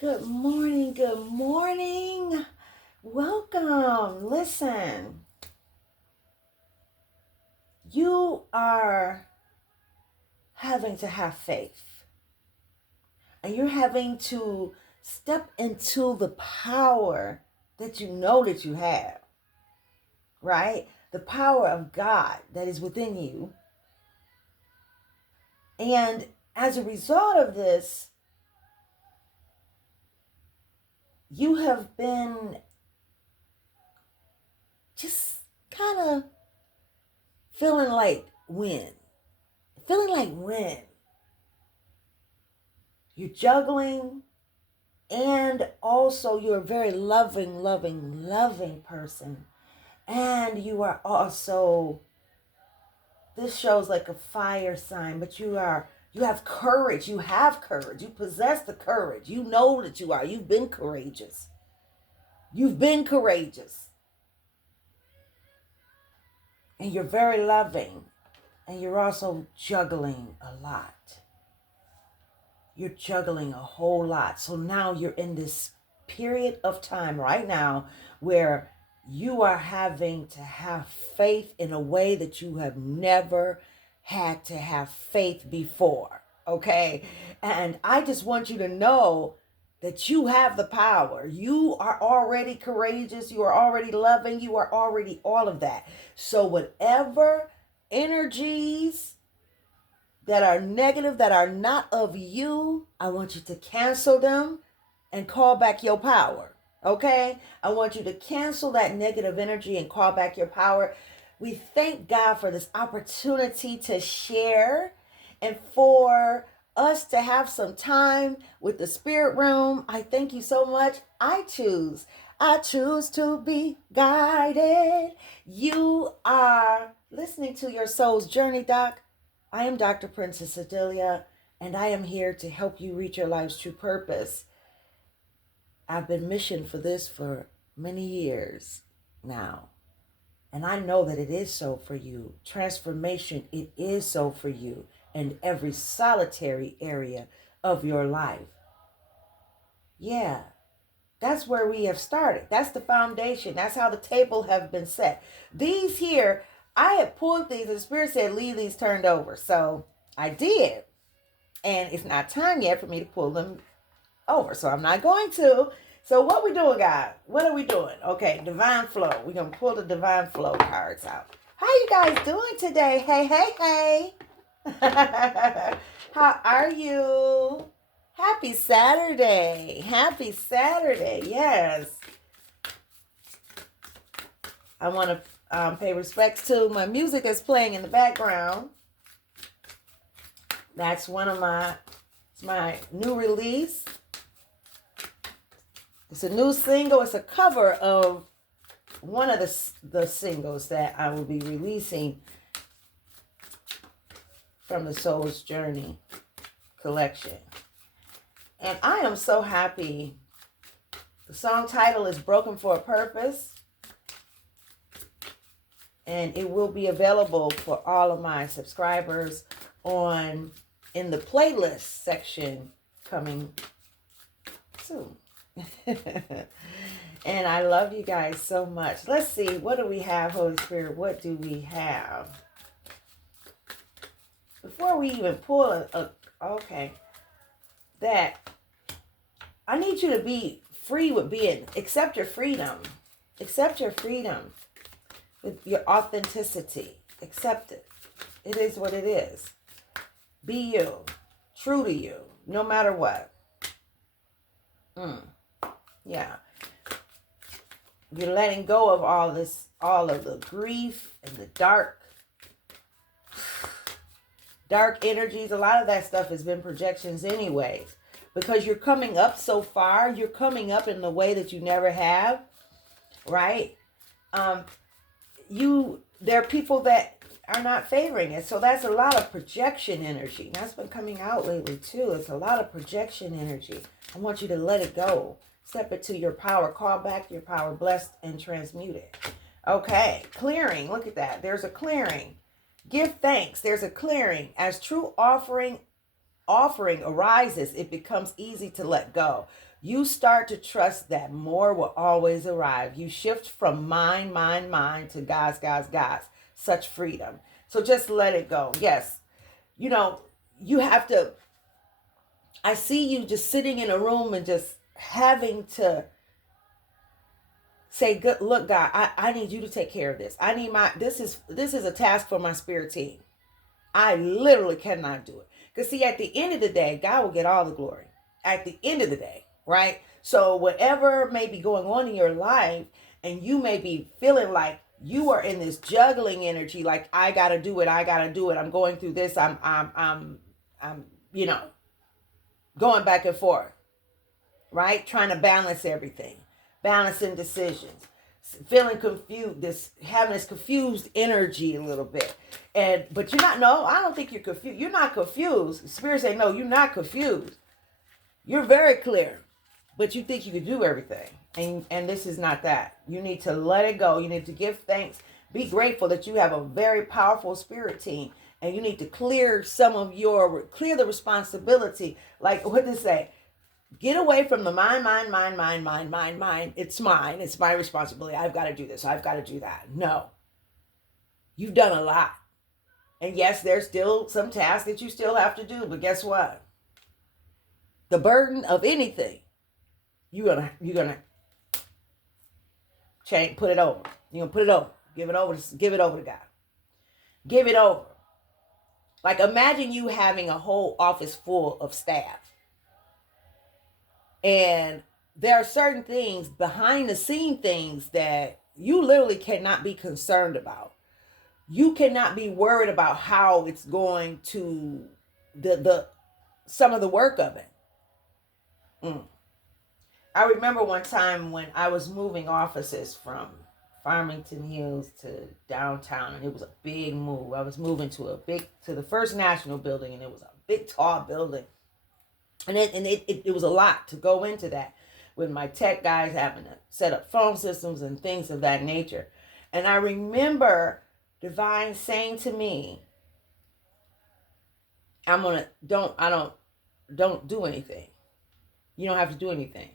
Good morning. Good morning. Welcome. Listen, you are having to have faith, and you're having to step into the power that you know that you have, right? The power of God that is within you. And as a result of this, you have been just kind of feeling like when? Feeling like when? You're juggling, and also you're a very loving person. And you are also, this shows like a fire sign, but you have courage. You have courage. You possess the courage. You know that you are. You've been courageous. You've been courageous. And you're very loving. And you're also juggling a lot. You're juggling a whole lot. So now you're in this period of time right now where you are having to have faith in a way that you have never had to have faith before. Okay. And I just want you to know that you have the power. You are already courageous. You are already loving. You are already all of that. So whatever energies that are negative, that are not of you, I want you to cancel them and call back your power. Okay? I want you to cancel that negative energy and call back your power. We thank God for this opportunity to share and for us to have some time with the spirit realm. I thank you so much. I choose to be guided. You are listening to your soul's journey, Doc. I am Dr. Princess-Odilia, and I am here to help you reach your life's true purpose. I've been missioned for this for many years now, and I know that it is so for you. Transformation, it is so for you in every solitary area of your life. Yeah, that's where we have started. That's the foundation. That's how the table have been set. These here, I had pulled these, and the Spirit said, leave these turned over. So I did. And it's not time yet for me to pull them over. So I'm not going to. So what we doing, guys? What are we doing? Okay, Divine Flow. We're going to pull the Divine Flow cards out. How you guys doing today? Hey, hey, hey. How are you? Happy Saturday. Happy Saturday. Yes. I want to pay respects to my music that's playing in the background. That's one of my new release. It's a new single. It's a cover of one of the singles that I will be releasing from the Soul's Journey collection. And I am so happy. The song title is Broken for a Purpose. And it will be available for all of my subscribers in the playlist section coming soon. And I love you guys so much. Let's see. What do we have, Holy Spirit? What do we have? Before we even pull okay. That I need you to be free with being. Accept your freedom. Accept your freedom with your authenticity. Accept it. It is what it is. Be you. True to you. No matter what. Yeah. You're letting go of all this, all of the grief and the dark energies. A lot of that stuff has been projections anyways. Because you're coming up so far. You're coming up in the way that you never have. Right? There are people that are not favoring it. So that's a lot of projection energy. That's been coming out lately too. It's a lot of projection energy. I want you to let it go. Step it to your power. Call back your power. Blessed and transmute it. Okay. Clearing. Look at that. There's a clearing. Give thanks. There's a clearing. As true offering offering arises, it becomes easy to let go. You start to trust that more will always arrive. You shift from mine, mine, mine to God's, God's, God's. Such freedom. So just let it go. Yes. You know, you have to, I see you just sitting in a room and just having to say, "Good, look, God, I need you to take care of this. I need this is a task for my spirit team. I literally cannot do it." Because see, at the end of the day, God will get all the glory. At the end of the day, right? So whatever may be going on in your life, and you may be feeling like you are in this juggling energy, like I gotta do it, I'm going through this, I'm going back and forth, right? Trying to balance everything, balancing decisions, feeling confused, having this confused energy a little bit. But you're not, no, I don't think you're confused. You're not confused. Spirit say, no, you're not confused. You're very clear, but you think you can do everything. And this is not that. You need to let it go. You need to give thanks. Be grateful that you have a very powerful spirit team. And you need to clear the responsibility. Like what did it say? Get away from the mine. It's mine. It's my responsibility. I've got to do this. I've got to do that. No. You've done a lot. And yes, there's still some tasks that you still have to do. But guess what? The burden of anything, you're gonna change, put it over. You're gonna put it over. Give it over to God. Give it over. Like imagine you having a whole office full of staff. And there are certain things, behind the scene things, that you literally cannot be concerned about. You cannot be worried about how it's going to some of the work of it. I remember one time when I was moving offices from Farmington Hills to downtown, and it was a big move. I was moving to the First National building, and it was a big, tall building. And it was a lot to go into that, with my tech guys having to set up phone systems and things of that nature. And I remember Divine saying to me, don't do anything. You don't have to do anything.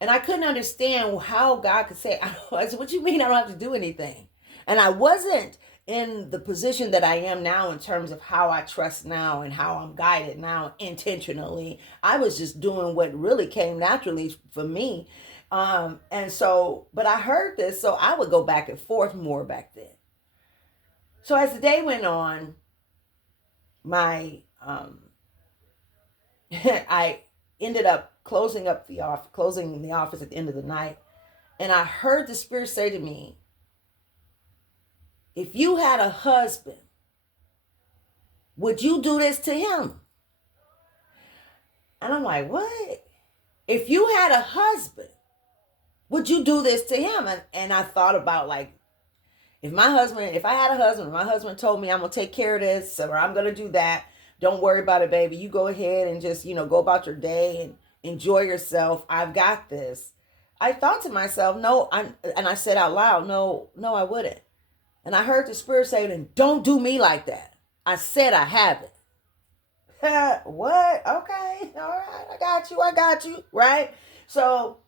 And I couldn't understand how God could say, I said, what do you mean I don't have to do anything? And I wasn't in the position that I am now in terms of how I trust now and how I'm guided now intentionally. I was just doing what really came naturally for me. But I heard this, so I would go back and forth more back then. So as the day went on, I ended up closing the office at the end of the night. And I heard the Spirit say to me, if you had a husband, would you do this to him? And I'm like, what? If you had a husband, would you do this to him? And I thought about, like, if I had a husband, my husband told me I'm going to take care of this or I'm going to do that, don't worry about it, baby. You go ahead and just, go about your day and enjoy yourself. I've got this. I thought to myself, no, and I said out loud, no, I wouldn't. And I heard the Spirit say, then don't do me like that. I said I haven't. What? Okay. All right. I got you. Right? So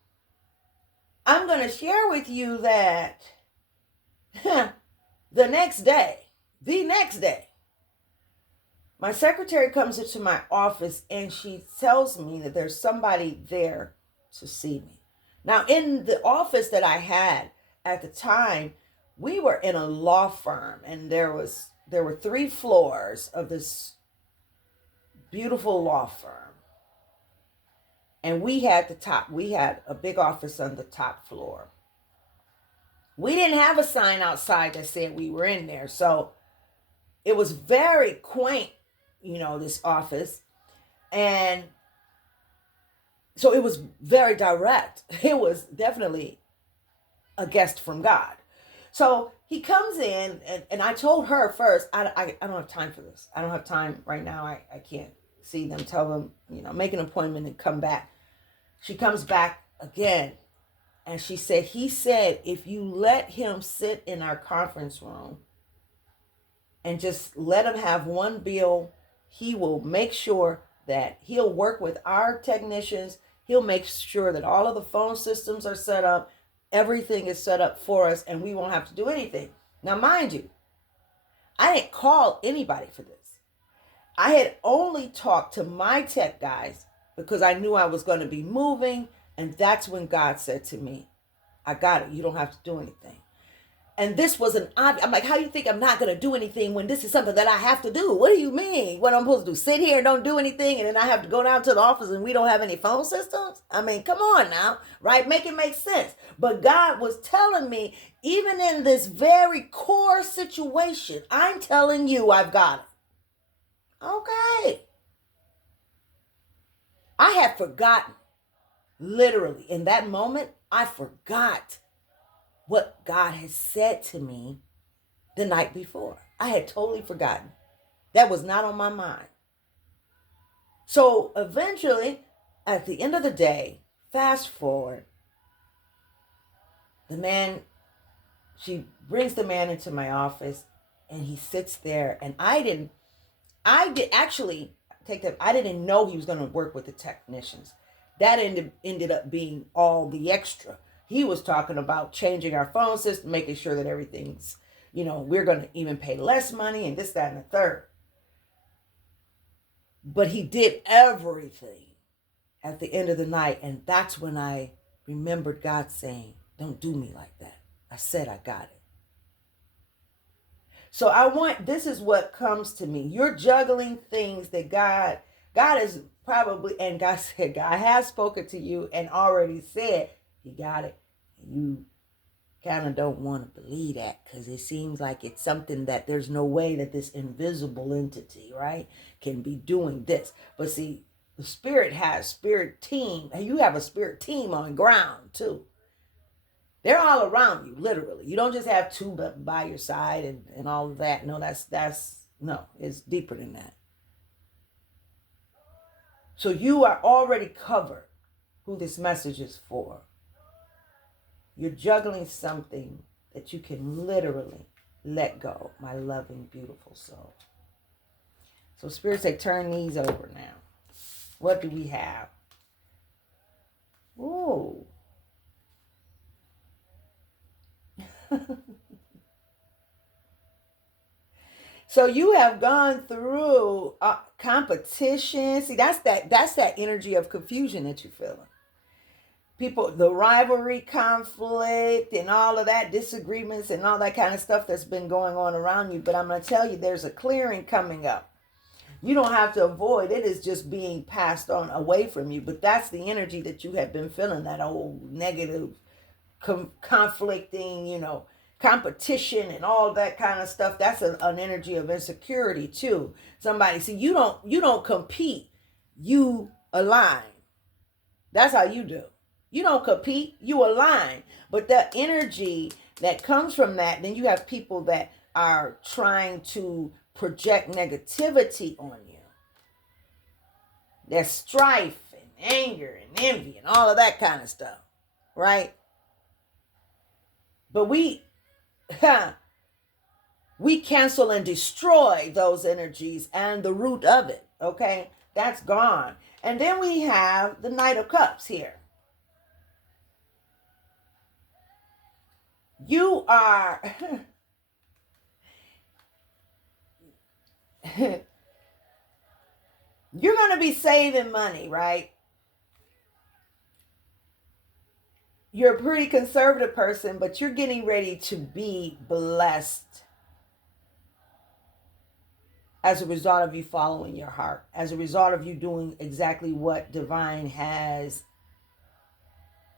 I'm going to share with you that the next day, my secretary comes into my office and she tells me that there's somebody there to see me. Now, in the office that I had at the time, we were in a law firm, and there were 3 floors of this beautiful law firm. And we had a big office on the top floor. We didn't have a sign outside that said we were in there. So it was very quaint, this office. And so it was very direct. It was definitely a guest from God. So he comes in, and I told her first, I don't have time for this. I don't have time right now. I can't see them. Tell them, make an appointment and come back. She comes back again, and she said, he said, if you let him sit in our conference room and just let him have one bill, he will make sure that he'll work with our technicians. He'll make sure that all of the phone systems are set up. Everything is set up for us, and we won't have to do anything. Now, mind you, I didn't call anybody for this. I had only talked to my tech guys because I knew I was going to be moving. And that's when God said to me, I got it. You don't have to do anything. And this was an obvious. I'm like, how do you think I'm not going to do anything when this is something that I have to do? What do you mean? What I'm supposed to do? Sit here and don't do anything, and then I have to go down to the office and we don't have any phone systems? I mean, come on now, right? Make it make sense. But God was telling me, even in this very core situation, I'm telling you I've got it. Okay. I had forgotten. Literally, in that moment, I forgot what God had said to me the night before. I had totally forgotten. That was not on my mind. So eventually, at the end of the day, fast forward, she brings the man into my office, and he sits there, and I didn't know he was going to work with the technicians. That ended up being all the extra. He was talking about changing our phone system, making sure that everything's, we're going to even pay less money and this, that, and the third. But he did everything at the end of the night. And that's when I remembered God saying, don't do me like that. I said I got it. So this is what comes to me. You're juggling things that God is probably, and God said, God has spoken to you and already said he got it. You kind of don't want to believe that because it seems like it's something that there's no way that this invisible entity, right, can be doing this. But see, the spirit has spirit team, and you have a spirit team on ground too. They're all around you, literally. You don't just have two by your side and all of that. No, it's deeper than that. So you are already covered who this message is for. You're juggling something that you can literally let go, my loving, beautiful soul. So Spirit say, turn these over now. What do we have? Ooh. So you have gone through competition. See, that's that energy of confusion that you're feeling. People, the rivalry, conflict, and all of that, disagreements and all that kind of stuff that's been going on around you. But I'm going to tell you, there's a clearing coming up. You don't have to avoid it. It's just being passed on away from you. But that's the energy that you have been feeling, that old negative, conflicting, competition and all that kind of stuff. That's an energy of insecurity too. Somebody, see, you don't compete, you align. That's how you do. You don't compete, you align. But the energy that comes from that, then you have people that are trying to project negativity on you. There's strife and anger and envy and all of that kind of stuff, right? But we cancel and destroy those energies and the root of it, okay? That's gone. And then we have the Knight of Cups here. You are you're going to be saving money, right? You're a pretty conservative person, but you're getting ready to be blessed as a result of you following your heart, as a result of you doing exactly what divine has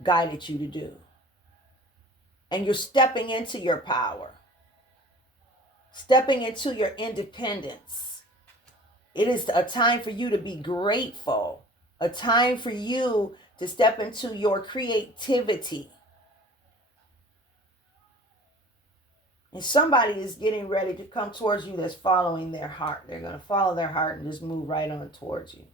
guided you to do. And you're stepping into your power, stepping into your independence. It is a time for you to be grateful, a time for you to step into your creativity. And somebody is getting ready to come towards you that's following their heart. They're going to follow their heart and just move right on towards you.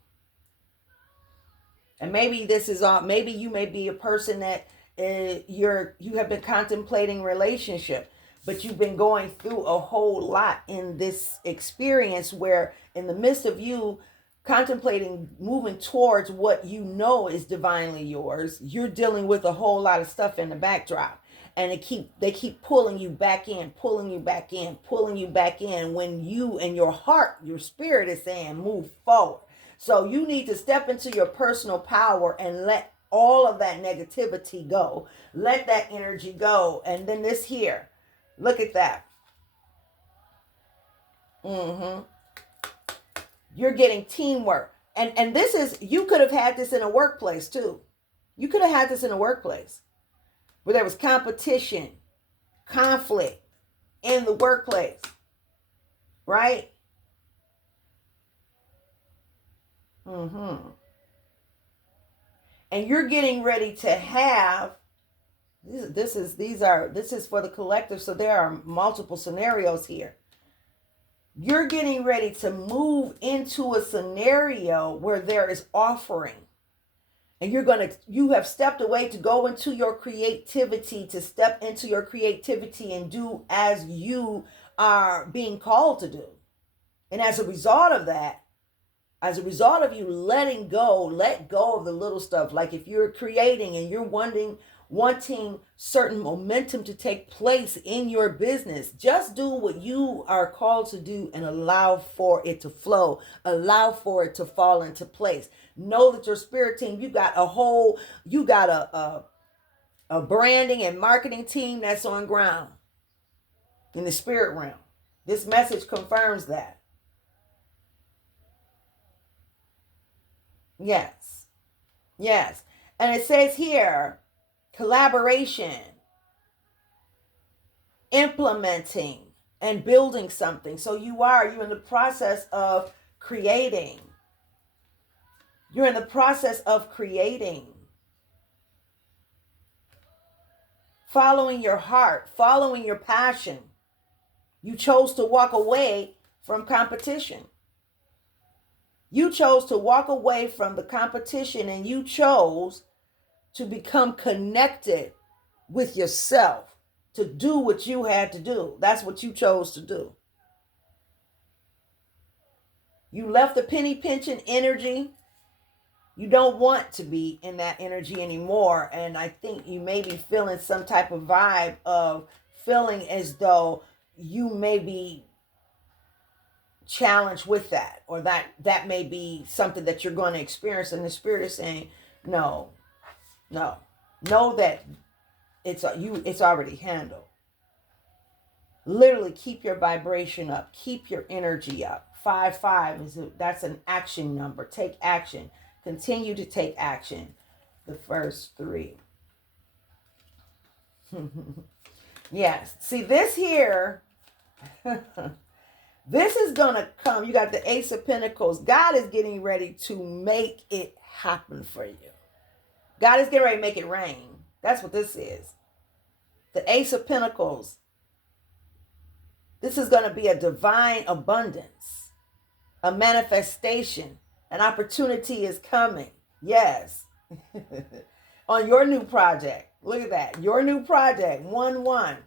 And maybe this is all, maybe you may be a person that you have been contemplating relationship, but you've been going through a whole lot in this experience where in the midst of you contemplating moving towards what you know is divinely yours, you're dealing with a whole lot of stuff in the backdrop. And they keep pulling you back in, pulling you back in, pulling you back in when you and your heart, your spirit is saying move forward. So you need to step into your personal power and let all of that negativity go. Let that energy go. And then this here, look at that. You're getting teamwork. And this is, you could have had this in a workplace too. You could have had this in a workplace where there was competition, conflict in the workplace, right? And you're getting ready to have this is for the collective, so there are multiple scenarios here. You're getting ready to move into a scenario where there is offering. And you have stepped away to go into your creativity, to step into your creativity and do as you are being called to do. And as a result of that, as a result of you letting go, let go of the little stuff. Like if you're creating and you're wanting certain momentum to take place in your business, just do what you are called to do and allow for it to flow, allow for it to fall into place. Know that your spirit team, you got a branding and marketing team that's on ground in the spirit realm. This message confirms that. Yes. And it says here, collaboration, implementing, and building something. So you're in the process of creating. You're in the process of creating. Following your heart, following your passion. You chose to walk away from competition. You chose to walk away from the competition and you chose to become connected with yourself, to do what you had to do. That's what you chose to do. You left the penny pinching energy. You don't want to be in that energy anymore. And I think you may be feeling some type of vibe of feeling as though you may be challenged with that, or that may be something that you're going to experience. And the spirit is saying, no, know that it's already handled. Literally keep your vibration up, keep your energy up. 5-5 that's an action number. Take action. Continue to take action. The first 3. Yes. See this here. This is going to come. You got the Ace of Pentacles. God is getting ready to make it happen for you. God is getting ready to make it rain. That's what this is. The Ace of Pentacles. This is going to be a divine abundance, a manifestation. An opportunity is coming. Yes. On your new project. Look at that. Your new project. 1-1.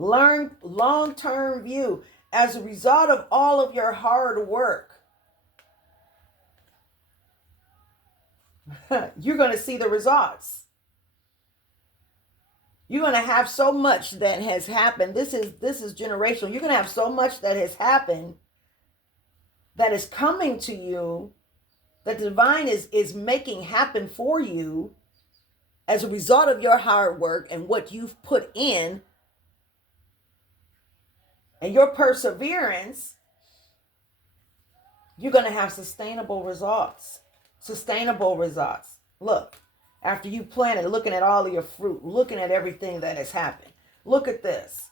Learn long-term view. As a result of all of your hard work, you're going to see the results. You're going to have so much that has happened. This is generational. You're going to have so much that has happened that is coming to you, that the divine is making happen for you as a result of your hard work and what you've put in and your perseverance. You're going to have sustainable results. Sustainable results. Look, after you planted, looking at all of your fruit, looking at everything that has happened. Look at this.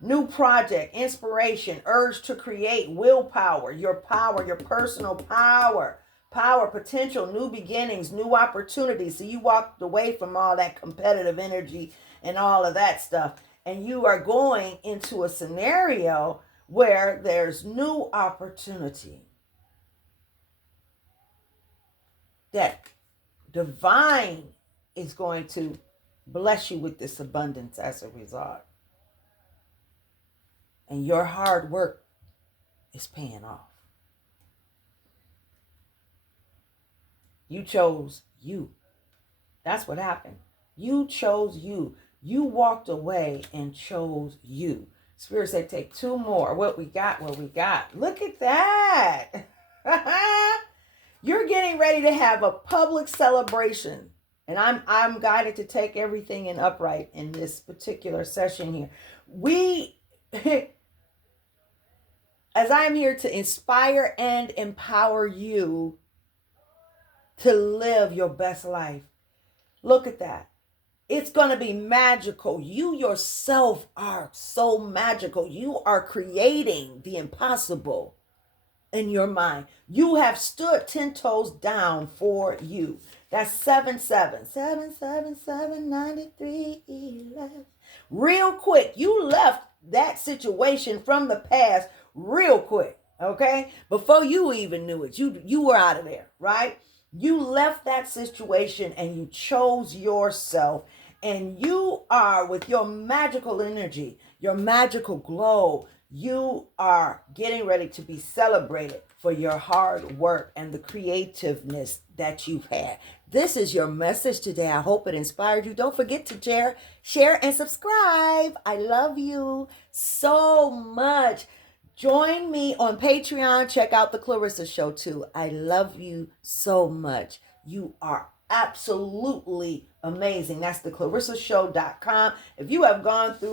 New project, inspiration, urge to create, willpower, your personal power, potential, new beginnings, new opportunities. So you walked away from all that competitive energy and all of that stuff. And you are going into a scenario where there's new opportunity. That divine is going to bless you with this abundance as a result. And your hard work is paying off. You chose you. That's what happened. You chose you. You walked away and chose you. Spirit said, take two more. What we got, what we got. Look at that. You're getting ready to have a public celebration. And I'm guided to take everything in upright in this particular session here. We, as I'm here to inspire and empower you to live your best life. Look at that. It's going to be magical. You yourself are so magical. You are creating the impossible in your mind. You have stood 10 toes down for you. That's 777779311. Real quick. You left that situation from the past real quick. Okay? Before you even knew it, you were out of there, right? You left that situation and you chose yourself, and you are, with your magical energy, your magical glow, you are getting ready to be celebrated for your hard work and the creativeness that you've had. This is your message today. I hope it inspired you. Don't forget to share and subscribe. I love you so much. Join me on Patreon. Check out the Clarissa Show too. I love you so much. You are absolutely amazing. That's theclarissashow.com. If you have gone through